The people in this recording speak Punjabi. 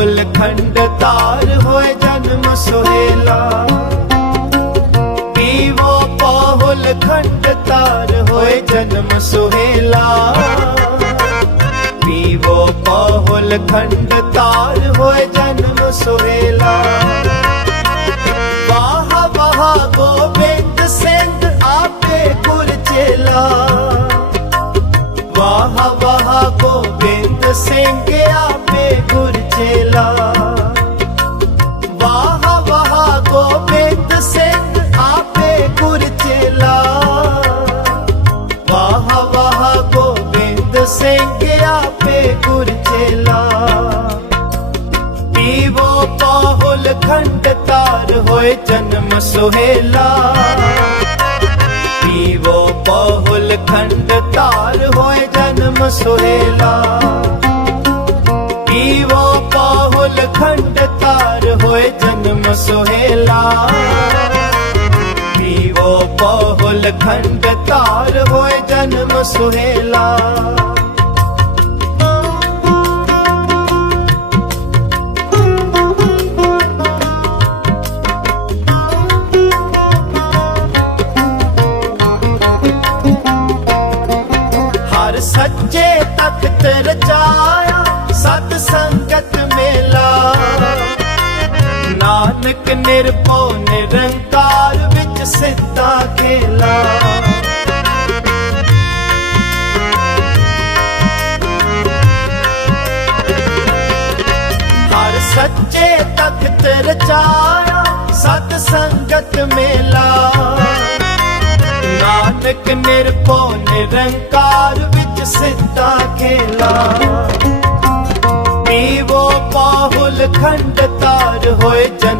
ਖੰਡ ਤਾਰ ਹੋਏ ਜਨਮ ਸੁਹੇਲਾ। ਪੀਵੋ ਪਾਹੁਲ ਖੰਡ ਤਾਰ ਹੋਏ ਜਨਮ ਸੁਹੇਲਾ। ਪੀਵੋ ਪਾਹੁਲ ਖੰਡ ਤਾਰ ਹੋਏ ਜਨਮ ਸੁਹੇਲਾ। ਸਿੰਘ ਆਪੇ ਗੁਰ ਚੇਲਾ ਵਾਹ ਗੋਬਿੰਦ ਸਿੰਘ ਆਪੇ ਗੁਰ ਚੇਲਾ ਪੀਵੋ ਪਾਹੁਲ ਖੰਡ ਤਾਰ ਹੋਏ ਜਨਮ ਸੁਹੇਲਾ। ਪੀਵੋ ਪਾਹੁਲ ਖੰਡ ਤਾਰ ਹੋਏ ਜਨਮ ਸੁਹੇਲਾ। ਪੀਵੋ ਪਾਹੁਲ ਖੰਡ ਤਾਰ ਹੋਏ ਜਨਮ ਸੁਹੇਲਾ। ਪੀਵੋ ਪਾਹੁਲ ਖੰਡ ਤਾਰ ਹੋਏ ਜਨਮ ਸੁਹੇਲਾ। ਹਰ ਸੱਚੇ ਤਖਤ ਰਚਾਇਆ ਨਾਨਕ ਨਿਰਭਉ ਨਿਰੰਕਾਰ ਵਿੱਚ ਸਿੱਧਾ ਖੇਲਾ। ਹਰ ਸੱਚੇ ਤਖਤ ਰਚਾਇਆ ਸਤ ਸੰਗਤ ਮੇਲਾ। ਨਾਨਕ ਨਿਰਭਉ ਨਿਰੰਕਾਰ ਵਿੱਚ ਸਿੱਧਾ ਖੇਲਾ। ਪੀਵੋ ਪਾਹੁਲ ਖੰਡ ਤਾਰ ਹੋਏ ਜਨ